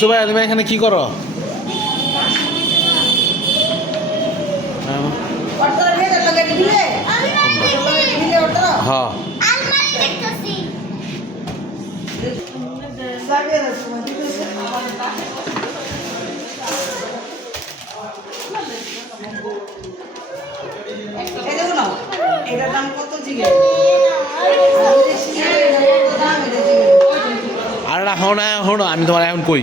সুবাই তুমি এখানে কি করো? হ্যাঁ এটার দাম কত জিগে? আর এখন এখন আমি তোমার এখন কই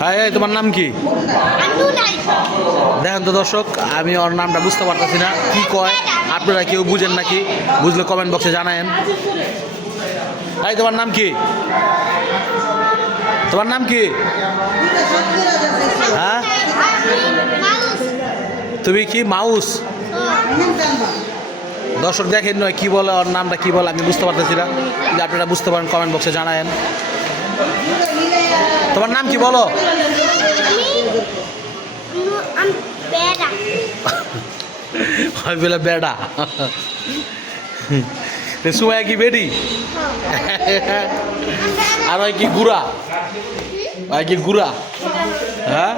হ্যাঁ তোমার নাম কি? দেখেন তো দর্শক, আমি ওর নামটা বুঝতে পারতেছি না কি কয়। আপনারা কেউ বুঝেন নাকি? বুঝলে কমেন্ট বক্সে জানায়েন। এই তোমার নাম কি? তোমার নাম কি? হ্যাঁ তুমি কি মাউস? দর্শক দেখেন নয় কি বলে, ওর নামটা কি বলে আমি বুঝতে পারতেছি না। যদি আপনারা বুঝতে পারেন কমেন্ট বক্সে জানায়েন। তোমার নাম কি বলো? বেলা বেড়া সুমাইয়া কি বেডি? আর কি গুড়া? আর কি গুড়া? হ্যাঁ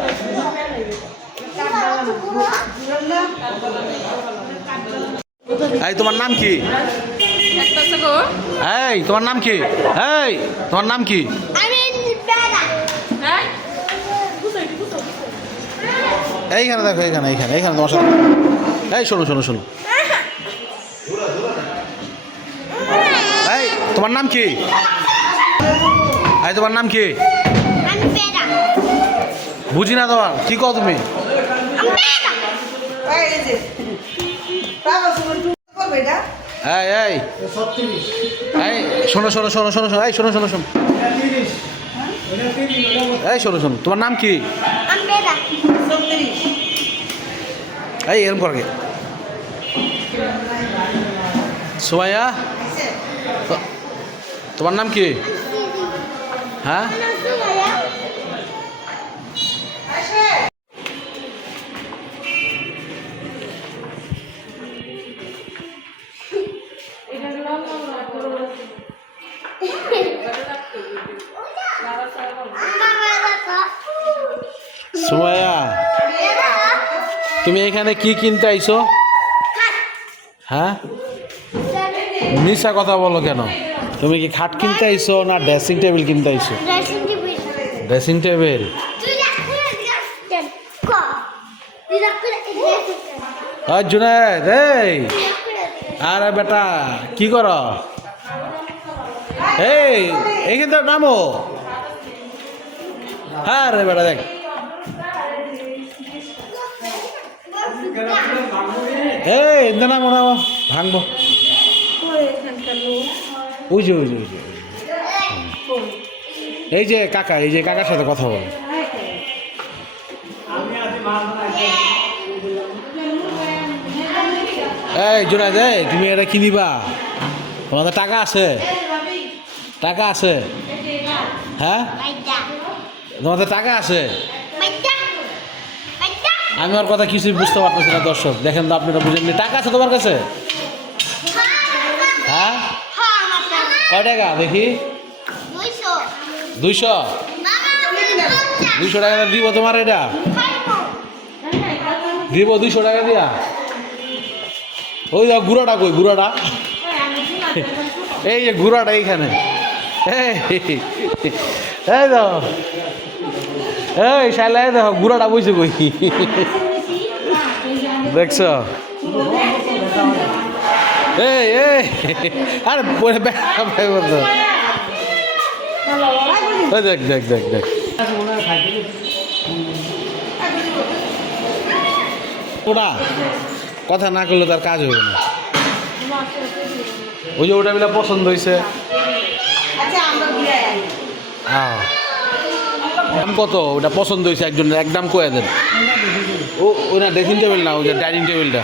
এই তোমার নাম কি? এই তোমার নাম কি? এই তোমার নাম কি? এইখানে দেখো, এইখানে এইখানে এইখানে তোমার সাথে। এই শোনো শোনো শোনো, এই তোমার নাম কি? এই তোমার নাম কি? বুঝি না তোমার কি কও তুমি? এই এই এই শোনো শোনো শোনো শোনো শোনো, এই শোনো শোনো শোনো, এই শোনো শোনো, তোমার নাম কি? এই এরকম করে সুমাইয়া, তোমার নাম কি? হ্যাঁ সুমাইয়া, তুমি এখানে কি কিনতে আইছো? হ্যাঁ মিশা কথা বলো কেন? তুমি কি খাট কিনতে আইছো না ড্রেসিং টেবিল কিনতে আইছো? Dressing table. জুনায়েদ, এই আরে বেটা কি করো? এই এইখান থেকে নামো। হ্যাঁ রে বেটা দেখ, এই নামো নামো, ভাঙবো। ওই যে ওই যে ওই যে এই যে কাকা, এই যে কাকার সাথে কথা বল। এই জোনায়েদ, এই তুমি এটা কিনিবা? তোমাদের টাকা আছে? টাকা আছে? হ্যাঁ তোমাদের টাকা আছে? আমি ওর কথা কিছুই বুঝতে পারতেছি না। দর্শক দেখেন তো, আপনারা বুঝেননি। টাকা আছে তোমার কাছে? হ্যাঁ কয় টাকা দেখি? 200 200 টাকা দিব তোমার? এটা দিব 200 টাকা দিয়া? ওই দাও গুঁড়াটা, কই গুঁড়াটা? এই যে গুঁড়াটা এইখানে। এই দাও, এই শাইলা দেখো গুঁড়াটা বইছে কই, দেখছ? এই এই আরে পরে দেখ দেখ দেখ দেখ, ওটা কথা না করলে তার কাজ হবে না। ওই যে ওটা মিলা পছন্দ হয়েছে। হ্যাঁ দাম কত? ওটা পছন্দ হয়েছে একজনের, একদম কয়ে দেন। ও ওই না ড্রেসিং টেবিল না, ওই যে ডাইনিং টেবিলটা।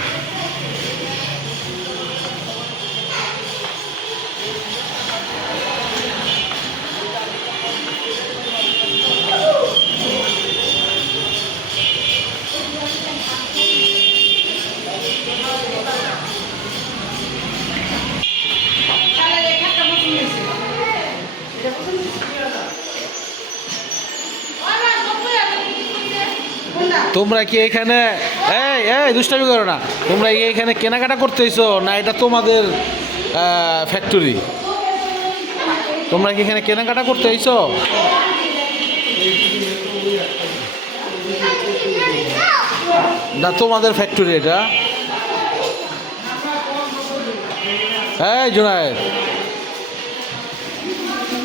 তোমরা কি এখানে এই এই দুষ্টামি করো না, তোমরা কি এখানে কেনাকাটা করতে এসো না এটা তোমাদের ফ্যাক্টরি? তোমরা কি এখানে কেনাকাটা করতে এসো? না তোমাদের ফ্যাক্টরি এটা? এই জুনায়েদ,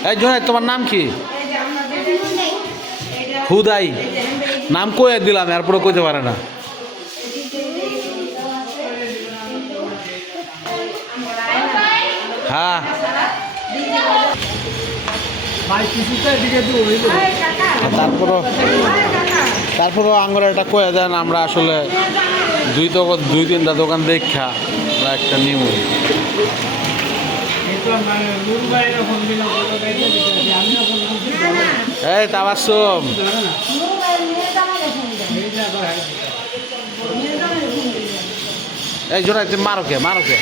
এই জুনায়েদ তোমার নাম কি? হুদাই নাম কয়ে দিলাম, এরপরে কইতে পারে না। হ্যাঁ তারপরও আঙ্গুর একটা কয়ে দেন, আমরা আসলে দুই তিনটা দোকান দেখা আমরা একটা নিব। এই তাবাসসুম, এই জোড়া তুমি মারো কে?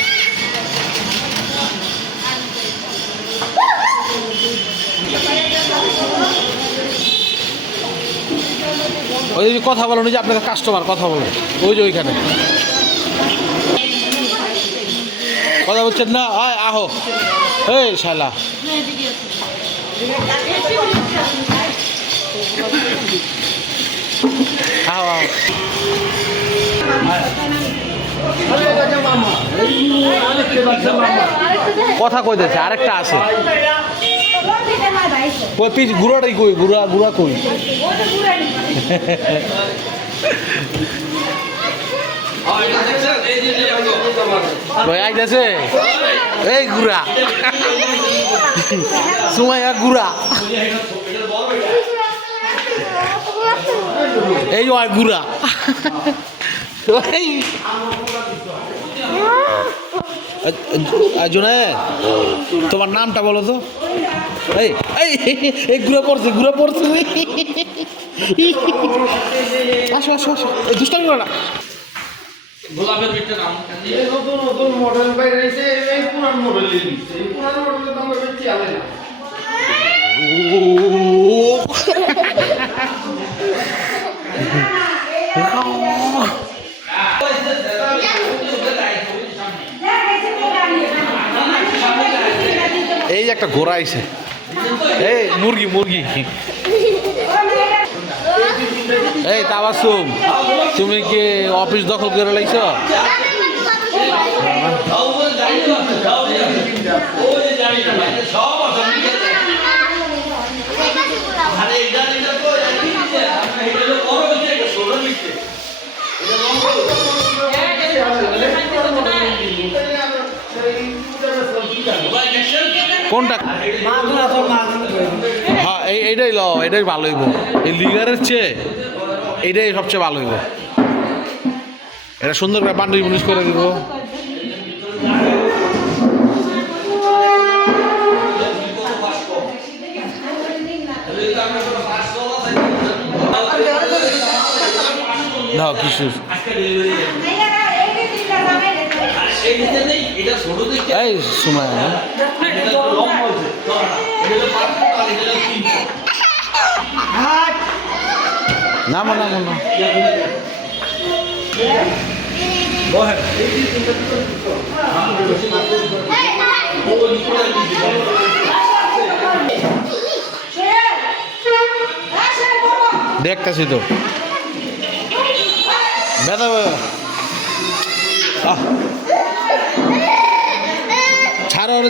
ওই যে কথা বলো যে আপনাদের কাস্টমার কথা বলো, ওই যে ওইখানে কথা বলছেন না? আয় আহো, এই শালা আহো আহো। কথা কইতেছে, আরেকটা আছে কই পিছ গুড়াটাই কই, গুড়া কই? কই আইতাছে এই গুড়া, সুমাইয়া গুড়া, এই গুড়া। জুনায়েদ তোমার নামটা বলো তো? এই এই ঘুরে পড়ছে আসো আসো আসো, এই দুষ্টামি করো না। গোলাপের ভিতরে নাম নতুন মডেল বাইরে এসে এই পুরান মডেল নিচ্ছে, এই পুরান মডেলের দাম বেশি আলে না। এই যে একটা ঘোড়া আইছে, এই মুরগি। এই তাবাসসুম, তুমি কি অফিস দখল করে লাইছ? কোনটা? হ্যাঁ এইটাই এটাই ভালো হইব, এই লিগারের চেয়ে এইটাই সবচেয়ে ভালো হইব। এটা সুন্দর করে বান্ডুই মুনিশ করে দিব। দাও কিছু এই সময় নামো না দেখতেছি তো বেদা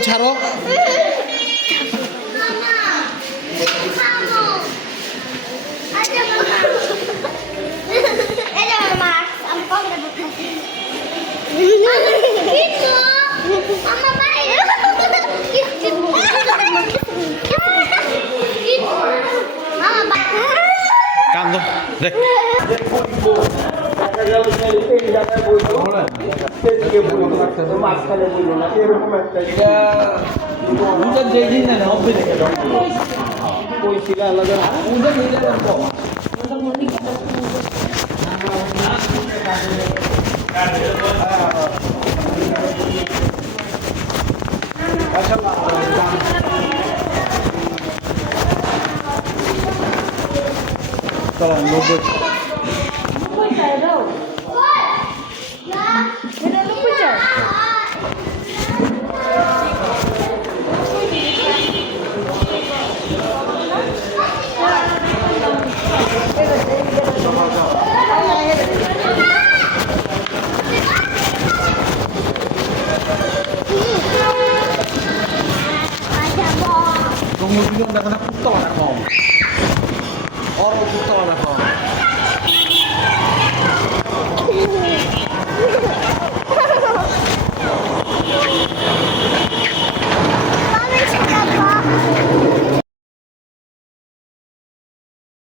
ছাড়ো কান্দ দেখ তোমার দুজন দেখো না কুত্তা কম ওর কুত্তা কম